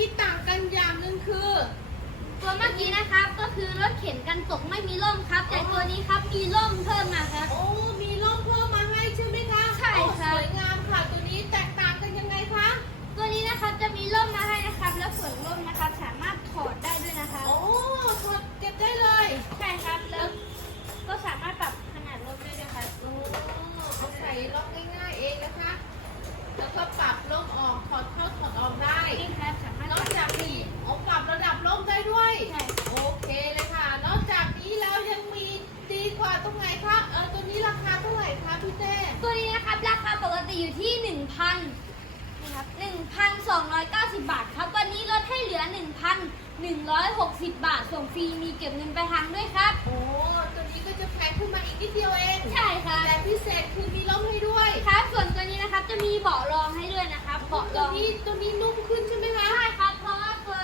กี้ต่างกันอย่างหนึ่งคือ ตัวเมื่อกี้นะครับก็คือรถเข็นกันตกไม่มีร่มครับ แต่ตัวนี้ครับมีร่มเพิ่มมาครับ โอ้ มีร่มเพิ่มมาให้ใช่ไหมคะใช่ครับ โอ้สวยงามค่ะ ตัวนี้แตกต่างกันยังไงคะ ตัวนี้นะครับจะมีร่มมาให้นะครับ แล้วส่วนร่ม ครับ 1,290 บาทครับ วันนี้ลดให้เหลือ 1,160 บาท ส่งฟรีมีเก็บเงินไปลายทางด้วยครับ โอ้ ตัวนี้ก็จะแพงขึ้นมาอีกนิดเดียวเอง ใช่ครับแต่พิเศษคือมีร่มให้ด้วย ครับ ส่วนตัวนี้นะครับจะมีเบาะรองให้ด้วยนะครับ เบาะรตัวอง นี้ตัวนี้นุ่มขึ้นใช่ไหมคะใช่ครับ เพราะว่าตัว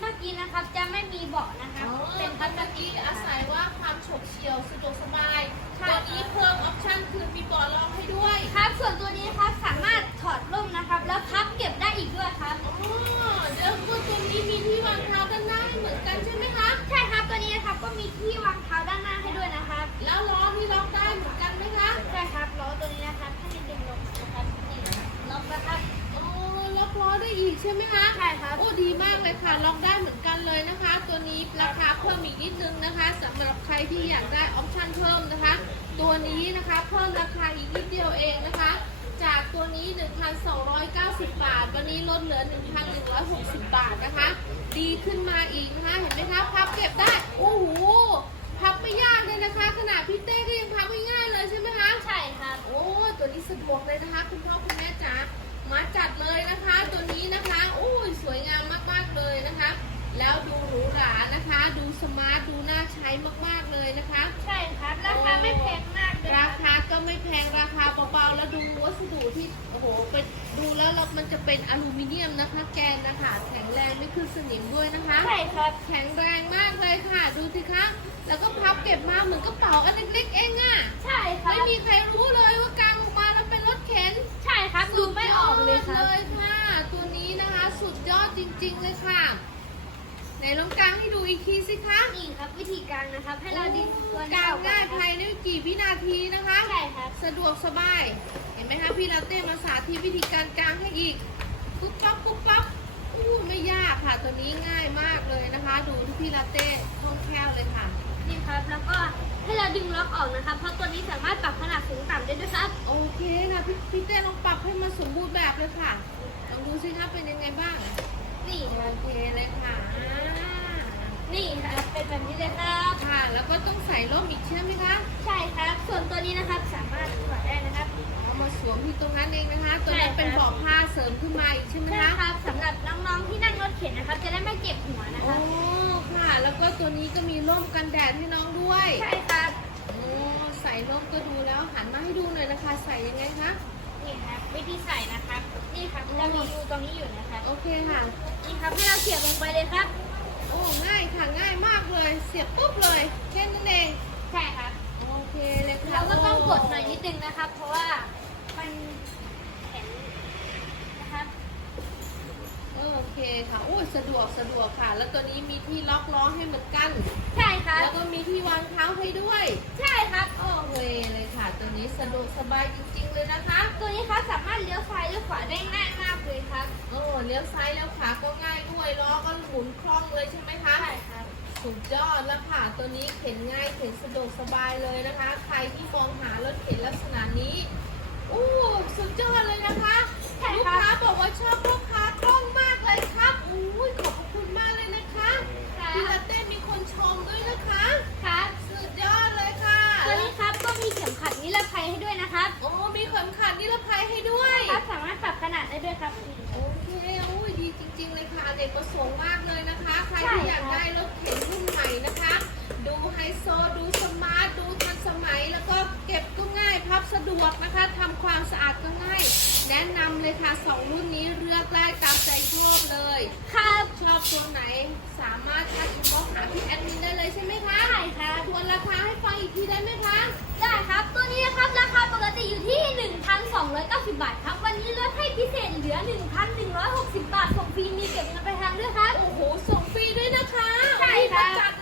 เมื่อกี้นะครับจะไม่มีเบาะนะครับอ๋อเป็นพพัลาสสดุติกอาศัยว่าความฉกเฉี่ยว ใช่ไหมคะใช่ครับโอ้ดีมากเลยค่ะล็อกได้เหมือนกันเลยนะคะ ตัวนี้ราคาเพิ่มอีกนิดนึงนะคะสำหรับใครที่อยากได้ออปชั่นเพิ่มนะคะ ตัวนี้นะคะเพิ่มราคาอีกนิดเดียวเองนะคะ จากตัวนี้ 1,290 บาท วันนี้ลดเหลือ 1,160 บาทนะคะ ดีขึ้นมาอีกนะคะเห็นไหมคะพับเก็บได้โอ้โหพับไม่ยากเลยนะคะขนาดพี่เต้ก็ยังพับง่ายๆเลยใช่ไหมคะใช่ครับโอ้ตัวนี้สะดวกเลยนะคะ คุณพ่อคุณ เรามันจะเป็นอลูมิเนียมนะคะแกนนะคะ แข็งแรงไม่ขึ้นสนิมด้วยนะคะ ใช่ครับ แข็งแรงมากเลยค่ะ ดูสิคะ แล้วก็พับเก็บมาเหมือนกระเป๋าอันเล็กๆเองอะใช่ครับไม่มีใครรู้เลยว่ากางออกมาแล้วเป็นรถเข็น ใช่ครับดูไม่ออกเลยครับเลยค่ะ ตัวนี้นะคะสุดยอดจริงๆเลยค่ะไหนลองกางให้ดูอีกทีสิคะ นี่ครับวิธีการนะครับ ให้เราดึงตัวกางออกง่ายครับภายใน กี่วินาทีนะคะ ใช่ครับ สะดวกสบาย เห็นไหมคะพี่ลาเต้มาสาธิตวิธีการกางให้อีกปุ๊บปั๊บปุ๊บปั๊บอู้ไม่ยากค่ะ ตัวนี้ง่ายมากเลยนะคะ ดูที่พี่ลาเต้คล่องแคล่วเลยค่ะ นี่ครับ แล้วก็ให้เราดึงล็อกออกนะครับ เพราะตัวนี้สามารถปรับขนาดสูงต่ำได้ด้วยครับ โอเคค่ะพี่พี่เต้ลองปรับให้มันสมบูรณ์แบบเลยค่ะลองดูสิคะเป็นยังไงบ้าง นี่โอเคเลยค่ะอ่า นี่ครับเป็นแบบนี้เลยครับ ค่ะ แล้วก็ต้องใส่ร่มอีกใช่ไหมคะใช่ครับ ส่วนตัวนี้นะครับสามารถถอดได้นะครับ เอามาสวมที่ตรงนั้นเองนะคะ ตัวนี้นเป็นใช่ครับเบาะผ้าเสริมขึ้นมาอีกใช่ไหมใช่คะครับสำหรับน้องๆที่นั่งรถเข็นนะครับ จะได้ไม่เจ็บหัวนะคโอ้รับค่ะ แล้วก็ตัวนี้ก็มีร่มกันแดดให้น้องด้วยใช่ครับโอ้ใส่ร่มก็ดูแล้วหันมาให้ดูหน่อยนะคะ ใส่ยังไงคะ นี่ครับวิธีใส่นะครับ นี่ครับจะมีรูตรงนี้อยู่นะครับโอเคค่ะ นี่ครับให้เราเสียบลงไปเลยครับ โอ้ง่ายค่ะง่ายมากเลย เสียบปุ๊บเลยแค่นั้นเองใช่ครับโอเคเลยค่ะเราก็ต้องกดหน่อยนิดนึงนะครับ เพราะว่ามันแข็งนะครับโอเคค่ะโอ้ยสะดวกสะดวกค่ะ แล้วตัวนี้มีที่ล็อกล้อให้เหมือนกัน ใช่ครับแล้วก็มีที่วางเท้าให้ด้วย ใช่ครับโอเคเลยค่ะ ตัวนี้สะดวกสบายจริง ๆ เลยนะคะ ตัวนี้ครับสามารถเลี้ยวซ้ายเลี้ยวขวาได้ง่ายมากเลย ครับโอ้เลี้ยวซ้ายเลี้ยวขวาก็ง่ายด้วยล้อก็หมุนคล่องเลยใช่ไหมคะใช่ครับสุดยอดแล้วค่ะตัวนี้เข็นง่ายเข็นสะดวกสบายเลยนะคะ ใครที่มองหารถเข็นลักษณะนี้อู้สุดยอดเลยนะคะใช่ลูกครับค้าบอกว่าชอบลูกค้ากล้องมากเลยครับอุ้ ครับโอเคโอ้ยดีจริง ๆ เลยค่ะเด็กประสงค์มากเลยนะคะ ใครใช่ที่อยากค่ะได้รถเข็นรุ่นใหม่นะคะ ดูไฮโซ ดูสมาร์ท ดูทันสมัย แล้วก็เก็บก็ง่ายพับสะดวกนะคะทำความสะอาดก็ง่าย แนะนำเลยค่ะสองรุ่นนี้เลือกได้ตามใจชอบเลย ครับชอบตัวไหนสามารถทักอินบ็อกซ์หาพี่แอดมินได้เลยใช่ไหมคะได้ครับทวนราคาให้ฟังอีกทีได้ไหมคะได้ ครับ ตัวนี้นะครับราคาปกติอยู่ที่ 1,290 บาทครับ วันนี้ลดให้พิเศษเหลือ 1,160 บาท ส่งฟรีมีเก็บเงินปลายทางด้วยครับ โอ้โห ส่งฟรีด้วยนะคะใช่ครับ